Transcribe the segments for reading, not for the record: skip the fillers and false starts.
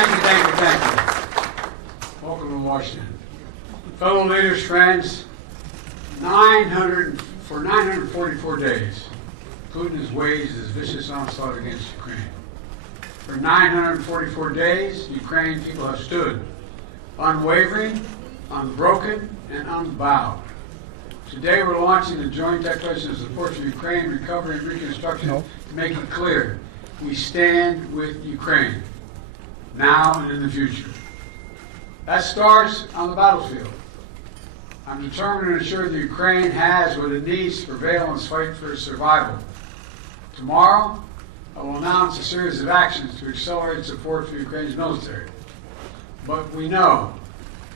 Thank you. Welcome to Washington. Fellow leaders, friends, for 944 days, Putin has waged his vicious onslaught against Ukraine. For 944 days, Ukrainian people have stood unwavering, unbroken, and unbowed. Today we're launching a joint declaration of support for Ukrainian Recovery and Reconstruction to make it clear we stand with Ukraine, now and in the future. That starts on the battlefield. I'm determined to ensure that Ukraine has what it needs to prevail in its fight for its survival. Tomorrow, I will announce a series of actions to accelerate support for Ukraine's military. But we know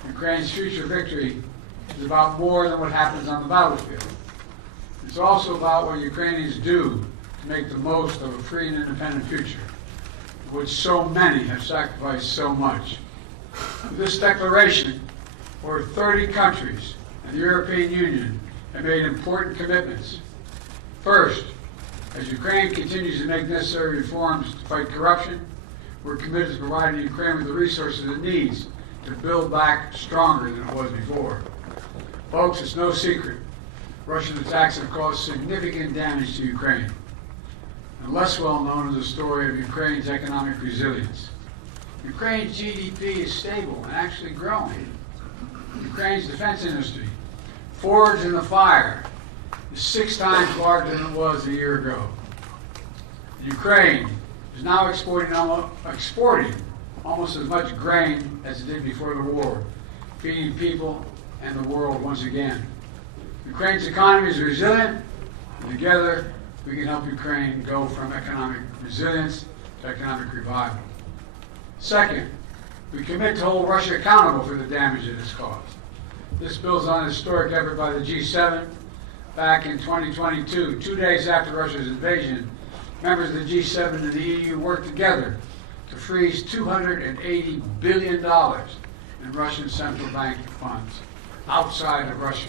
Ukraine's future victory is about more than what happens on the battlefield. It's also about what Ukrainians do to make the most of a free and independent future, for which so many have sacrificed so much. With this declaration, over 30 countries and the European Union have made important commitments. First, as Ukraine continues to make necessary reforms to fight corruption, we're committed to providing Ukraine with the resources it needs to build back stronger than it was before. Folks, it's no secret, Russian attacks have caused significant damage to Ukraine. And less well known is the story of Ukraine's economic resilience. Ukraine's GDP is stable and actually growing. Ukraine's defense industry, forged in the fire, is 6 times larger than it was a year ago. Ukraine is now exporting almost as much grain as it did before the war, feeding people and the world once again. Ukraine's economy is resilient, and together we can help Ukraine go from economic resilience to economic revival. Second, we commit to hold Russia accountable for the damage it has caused. This builds on a historic effort by the G7. Back in 2022, 2 days after Russia's invasion, members of the G7 and the EU worked together to freeze $280 billion in Russian central bank funds outside of Russia.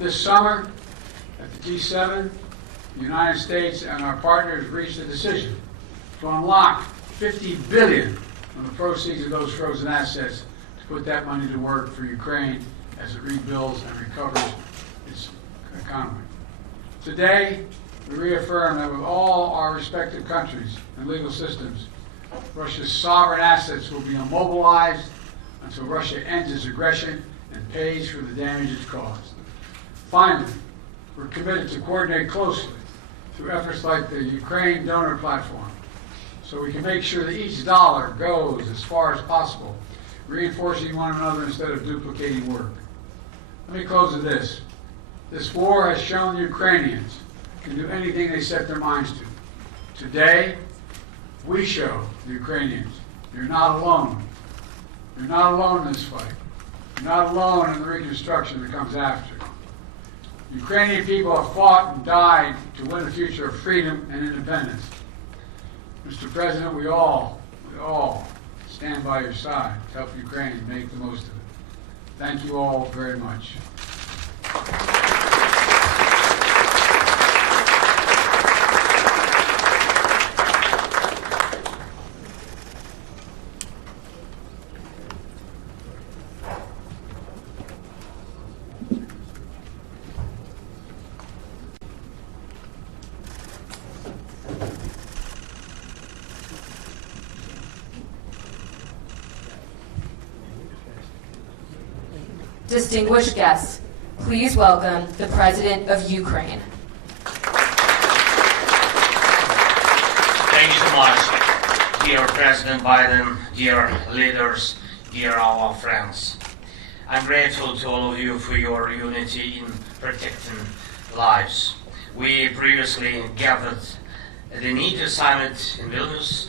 This summer, at the G7, the United States and our partners reached a decision to unlock $50 billion from the proceeds of those frozen assets to put that money to work for Ukraine as it rebuilds and recovers its economy. Today, we reaffirm that with all our respective countries and legal systems, Russia's sovereign assets will be immobilized until Russia ends its aggression and pays for the damage it's caused. Finally, we're committed to coordinate closely through efforts like the Ukraine Donor Platform, so we can make sure that each dollar goes as far as possible, reinforcing one another instead of duplicating work. Let me close with this. This war has shown the Ukrainians can do anything they set their minds to. Today, we show the Ukrainians you're not alone. You're not alone in this fight. You're not alone in the reconstruction that comes after. Ukrainian people have fought and died to win a future of freedom and independence. Mr. President, we all stand by your side to help Ukraine make the most of it. Thank you all very much. Distinguished guests, please welcome the President of Ukraine. Thank you so much, dear President Biden, dear leaders, dear our friends. I'm grateful to all of you for your unity in protecting lives. We previously gathered at the NATO summit in Vilnius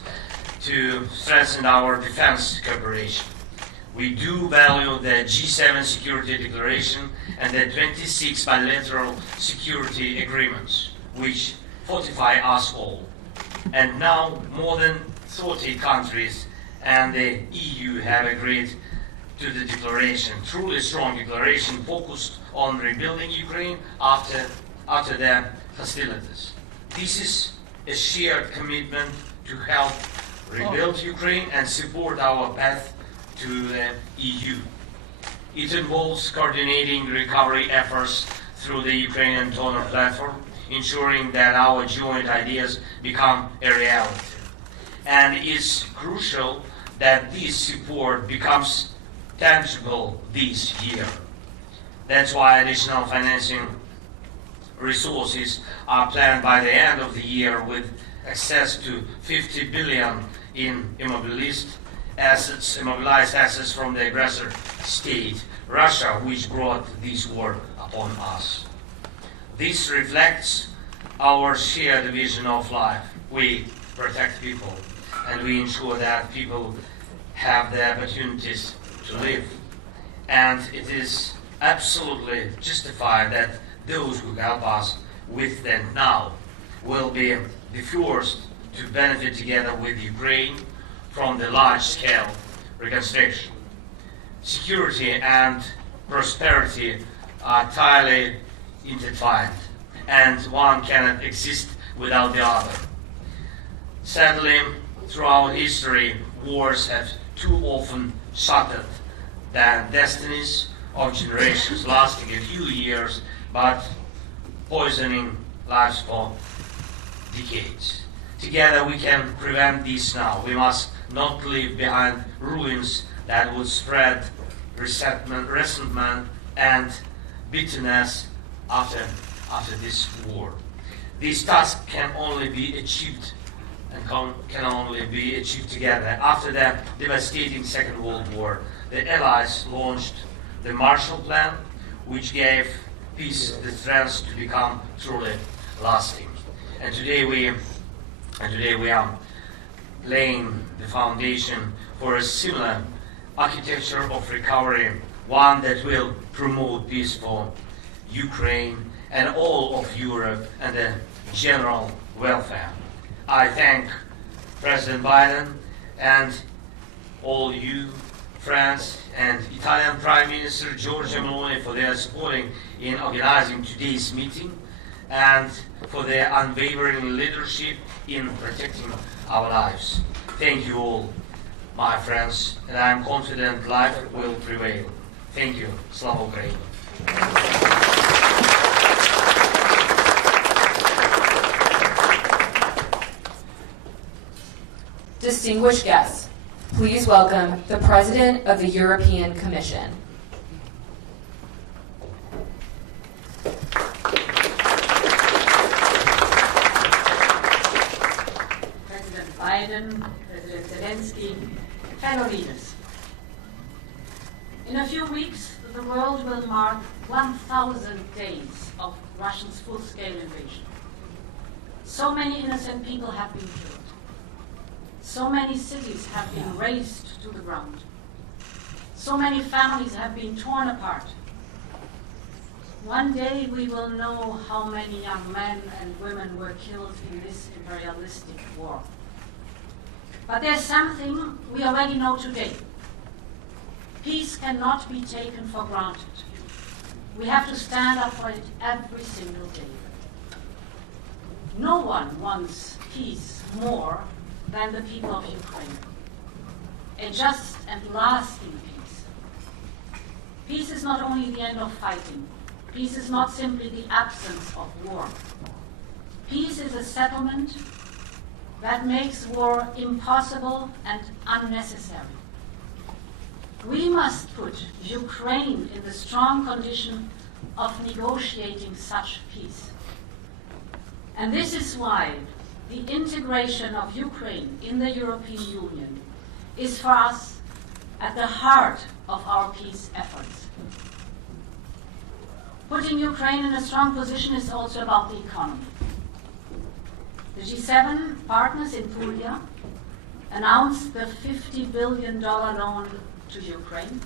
to strengthen our defense cooperation. We do value the G7 Security Declaration and the 26 bilateral security agreements, which fortify us all. And now more than 30 countries and the EU have agreed to the declaration, truly strong declaration focused on rebuilding Ukraine after the hostilities. This is a shared commitment to help rebuild Ukraine and support our path to the EU. It involves coordinating recovery efforts through the Ukrainian donor platform, ensuring that our joint ideas become a reality. And it's crucial that this support becomes tangible this year. That's why additional financing resources are planned by the end of the year, with access to 50 billion in immobilized assets from the aggressor state, Russia, which brought this war upon us. This reflects our shared vision of life. We protect people, and we ensure that people have the opportunities to live. And it is absolutely justified that those who help us with them now will be the first to benefit together with Ukraine from the large-scale reconstruction. Security and prosperity are tightly intertwined, and one cannot exist without the other. Sadly, throughout history, wars have too often shattered the destinies of generations, lasting a few years, but poisoning lives for decades. Together we can prevent this now. We must not leave behind ruins that would spread resentment and bitterness after this war. This task can only be achieved together. After the devastating Second World War, the Allies launched the Marshall Plan, which gave peace the strength to become truly lasting. And today we are laying the foundation for a similar architecture of recovery, one that will promote peace for Ukraine and all of Europe and the general welfare. I thank President Biden and all you friends and Italian Prime Minister Giorgia Meloni for their supporting in organizing today's meeting and for their unwavering leadership in protecting our lives. Thank you all, my friends, and I am confident life will prevail. Thank you. Slava Ukraini. Distinguished guests, please welcome the President of the European Commission. President Biden, President Zelenskyy, fellow leaders. In a few weeks, the world will mark 1,000 days of Russia's full-scale invasion. So many innocent people have been killed. So many cities have been razed to the ground. So many families have been torn apart. One day we will know how many young men and women were killed in this imperialistic war. But there's something we already know today. Peace cannot be taken for granted. We have to stand up for it every single day. No one wants peace more than the people of Ukraine. A just and lasting peace. Peace is not only the end of fighting. Peace is not simply the absence of war. Peace is a settlement that makes war impossible and unnecessary. We must put Ukraine in the strong condition of negotiating such peace. And this is why the integration of Ukraine in the European Union is for us at the heart of our peace efforts. Putting Ukraine in a strong position is also about the economy. The G7 partners in Puglia announced the $50 billion loan to Ukraine,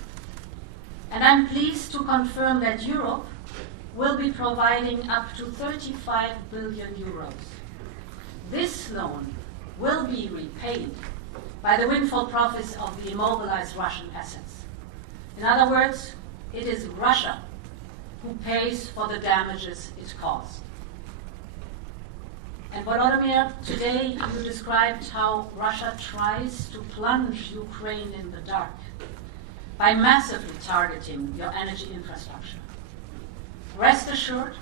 and I'm pleased to confirm that Europe will be providing up to 35 billion euros. This loan will be repaid by the windfall profits of the immobilized Russian assets. In other words, it is Russia who pays for the damages it caused. And Volodymyr, today you described how Russia tries to plunge Ukraine in the dark by massively targeting your energy infrastructure. Rest assured,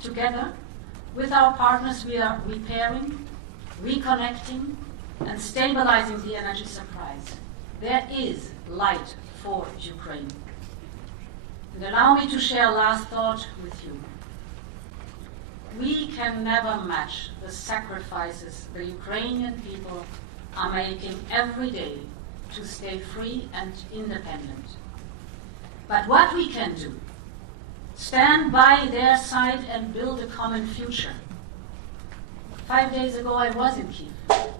together with our partners, we are repairing, reconnecting, and stabilizing the energy supplies. There is light for Ukraine. And allow me to share a last thought with you. We can never match the sacrifices the Ukrainian people are making every day to stay free and independent. But what we can do, stand by their side and build a common future. 5 days ago I was in Kyiv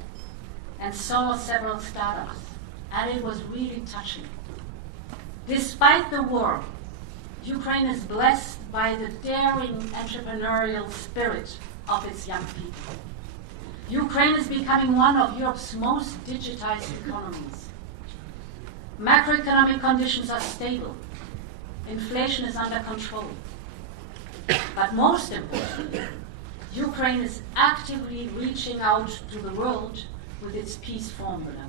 and saw several startups, and it was really touching. Despite the war, Ukraine is blessed by the daring entrepreneurial spirit of its young people. Ukraine is becoming one of Europe's most digitized economies. Macroeconomic conditions are stable. Inflation is under control. But most importantly, Ukraine is actively reaching out to the world with its peace formula.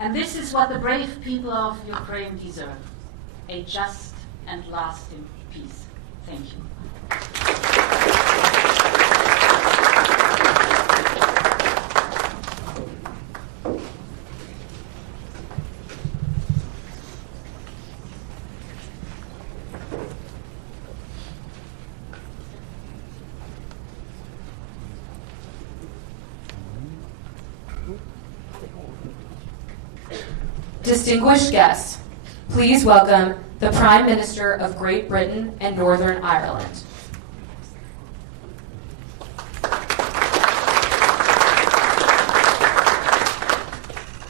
And this is what the brave people of Ukraine deserve: a just and lasting peace. Thank you. Distinguished guests, please welcome the Prime Minister of Great Britain and Northern Ireland.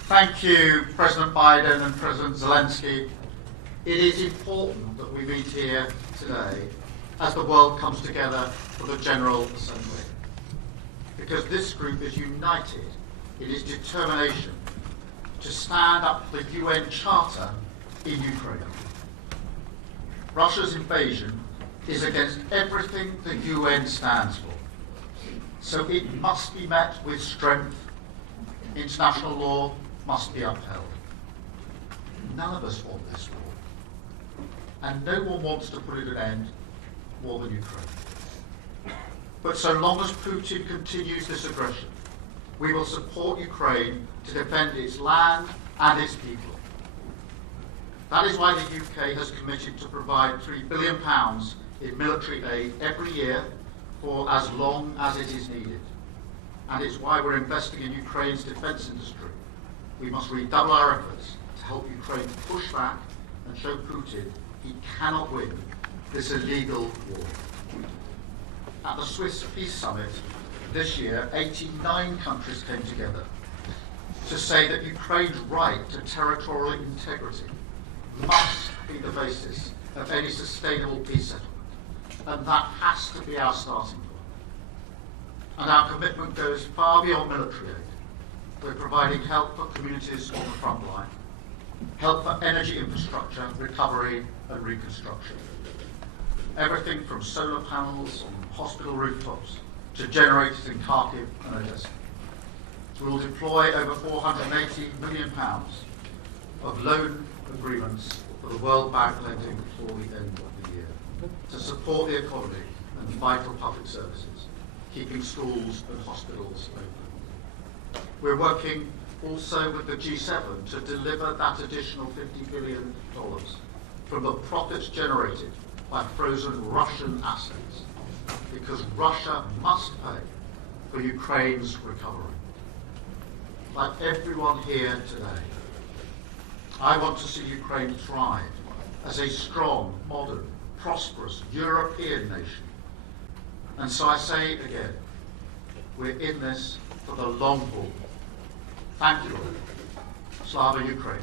Thank you, President Biden and President Zelenskyy. It is important that we meet here today as the world comes together for the General Assembly, because this group is united in its determination to stand up for the UN Charter in Ukraine. Russia's invasion is against everything the UN stands for, so it must be met with strength. International law must be upheld. None of us want this war, and no one wants to put it an end more than Ukraine. But so long as Putin continues this aggression, we will support Ukraine to defend its land and its people. That is why the UK has committed to provide £3 billion in military aid every year for as long as it is needed. And it's why we're investing in Ukraine's defence industry. We must redouble our efforts to help Ukraine push back and show Putin he cannot win this illegal war. At the Swiss Peace Summit this year, 89 countries came together to say that Ukraine's right to territorial integrity must be the basis of any sustainable peace settlement. And that has to be our starting point. And our commitment goes far beyond military aid. We're providing help for communities on the front line, help for energy infrastructure, recovery and reconstruction. Everything from solar panels on hospital rooftops to generators in Kharkiv and Odessa. We will deploy over £480 million of loan agreements for the World Bank lending before the end of the year to support the economy and vital public services, keeping schools and hospitals open. We're working also with the G7 to deliver that additional $50 billion from the profits generated by frozen Russian assets, because Russia must pay for Ukraine's recovery. Like everyone here today, I want to see Ukraine thrive as a strong, modern, prosperous European nation. And so I say it again, we're in this for the long haul. Thank you all. Slava Ukraine.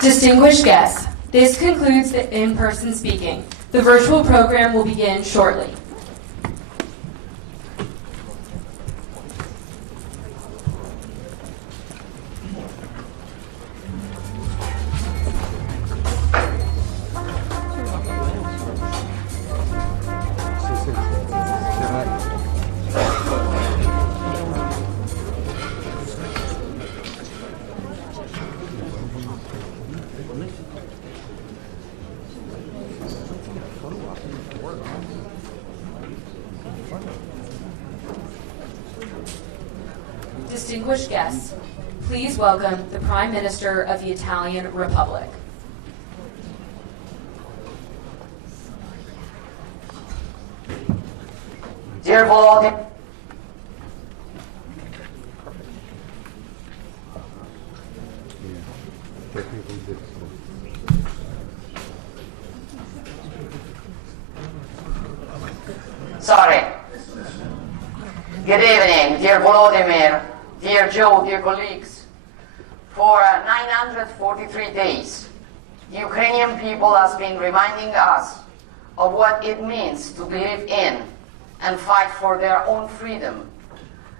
Distinguished guests, this concludes the in-person speaking. The virtual program will begin shortly. Distinguished guests, please welcome the Prime Minister of the Italian Republic. Dear Volodymyr, Sorry. Good evening, dear Volodymyr, dear Joe, dear colleagues. For 943 days, the Ukrainian people has been reminding us of what it means to believe in and fight for their own freedom.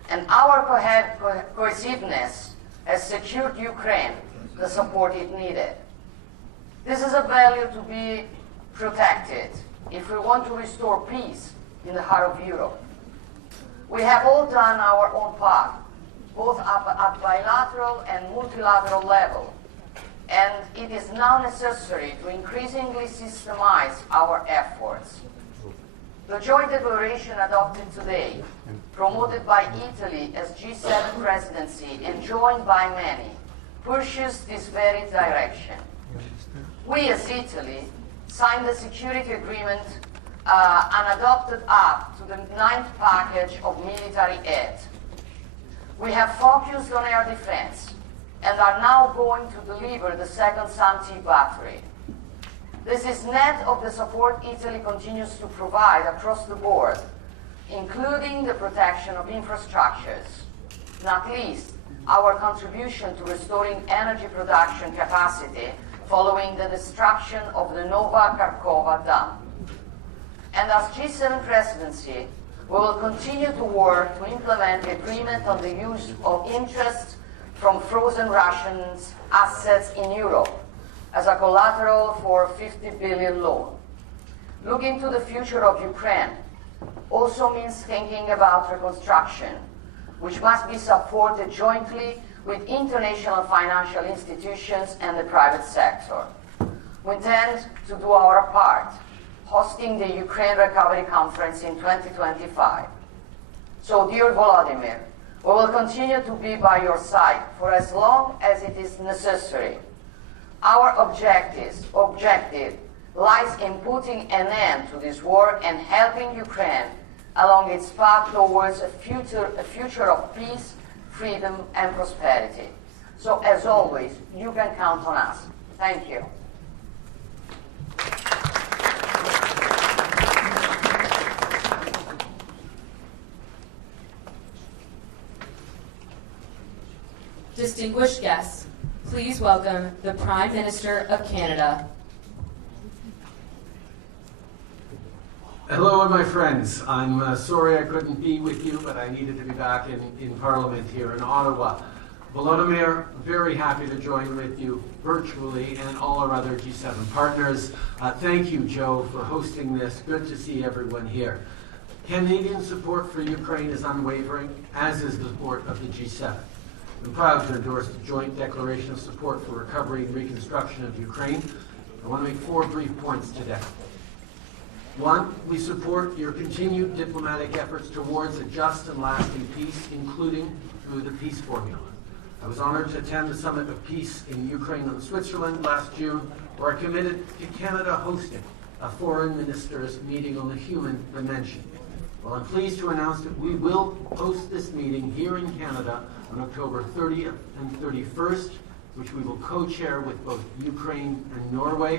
And our cohesiveness has secured Ukraine the support it needed. This is a value to be protected if we want to restore peace in the heart of Europe. We have all done our own part, both at bilateral and multilateral level, and it is now necessary to increasingly systemize our efforts. The joint declaration adopted today, promoted by Italy as G7 presidency and joined by many, pushes this very direction. We as Italy signed the security agreement and adopted up to the 9th package of military aid. We have focused on air defense and are now going to deliver the second SAM-T battery. This is net of the support Italy continues to provide across the board, including the protection of infrastructures, not least our contribution to restoring energy production capacity following the destruction of the Nova Kakhovka dam. And as G7 presidency, we will continue to work to implement the agreement on the use of interest from frozen Russian assets in Europe as a collateral for a 50 billion loan. Looking to the future of Ukraine also means thinking about reconstruction, which must be supported jointly with international financial institutions and the private sector. We intend to do our part, hosting the Ukraine Recovery Conference in 2025. So, dear Volodymyr, we will continue to be by your side for as long as it is necessary. Our objective lies in putting an end to this war and helping Ukraine along its path towards a future of peace, freedom, and prosperity. So, as always, you can count on us. Thank you. Distinguished guests, please welcome the Prime Minister of Canada. Hello, my friends. I'm sorry I couldn't be with you, but I needed to be back in Parliament here in Ottawa. Volodymyr, very happy to join with you virtually and all our other G7 partners. Thank you, Joe, for hosting this. Good to see everyone here. Canadian support for Ukraine is unwavering, as is the support of the G7. I'm proud to endorse the joint declaration of support for recovery and reconstruction of Ukraine. I want to make 4 brief points today. 1, we support your continued diplomatic efforts towards a just and lasting peace, including through the peace formula. I was honored to attend the Summit of Peace in Ukraine and Switzerland last June, where I committed to Canada hosting a foreign ministers meeting on the human dimension. Well, I'm pleased to announce that we will host this meeting here in Canada on October 30th and 31st, which we will co-chair with both Ukraine and Norway.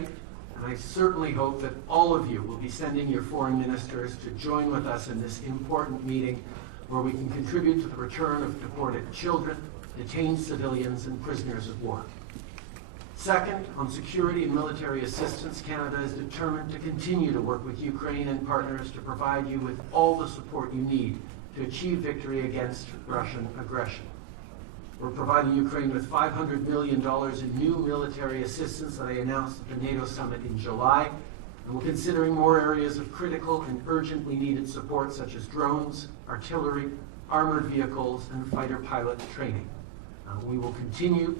And I certainly hope that all of you will be sending your foreign ministers to join with us in this important meeting where we can contribute to the return of deported children, detained civilians, and prisoners of war. Second, on security and military assistance, Canada is determined to continue to work with Ukraine and partners to provide you with all the support you need to achieve victory against Russian aggression. We're providing Ukraine with $500 million in new military assistance that I announced at the NATO summit in July, and we're considering more areas of critical and urgently needed support such as drones, artillery, armored vehicles, and fighter pilot training. We will continue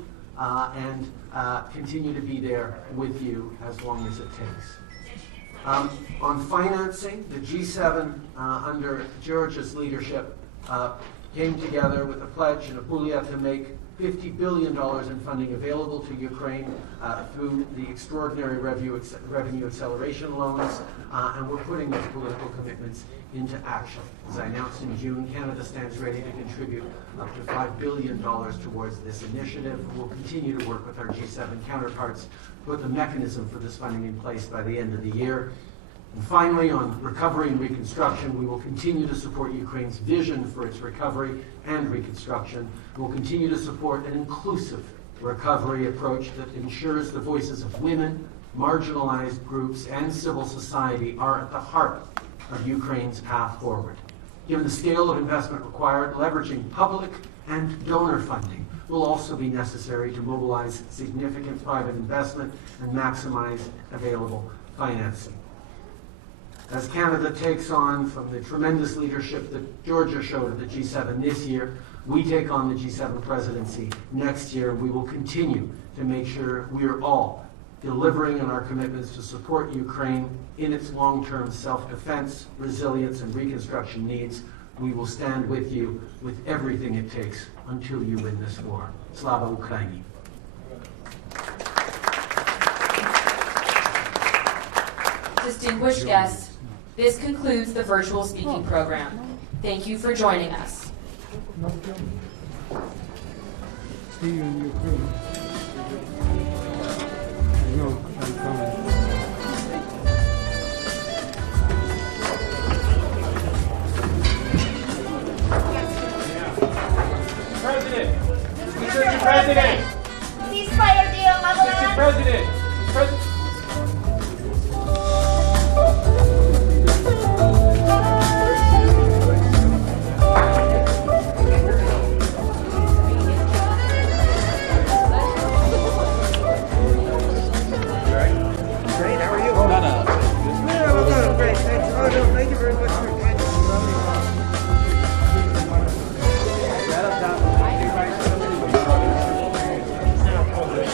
continue to be there with you as long as it takes. On financing, the G7 under Georgia's leadership came together with a pledge in Apulia to make $50 billion in funding available to Ukraine through the extraordinary revenue acceleration loans, and we're putting those political commitments into action. As I announced in June, Canada stands ready to contribute up to $5 billion towards this initiative. We'll continue to work with our G7 counterparts to put the mechanism for this funding in place by the end of the year. And finally, on recovery and reconstruction, we will continue to support Ukraine's vision for its recovery and reconstruction. We'll continue to support an inclusive recovery approach that ensures the voices of women, marginalized groups, and civil society are at the heart of Ukraine's path forward. Given the scale of investment required, leveraging public and donor funding will also be necessary to mobilize significant private investment and maximize available financing. As Canada takes on from the tremendous leadership that Georgia showed at the G7 this year, we take on the G7 presidency next year. We will continue to make sure we are all delivering on our commitments to support Ukraine in its long-term self-defense, resilience, and reconstruction needs. We will stand with you with everything it takes until you win this war. Slava Ukraini. Distinguished guests, this concludes the virtual speaking program. Thank you for joining us. See you in Ukraine. I know, I'm coming. President! Mr. President! Ceasefire deal, Motherland! Mr. President!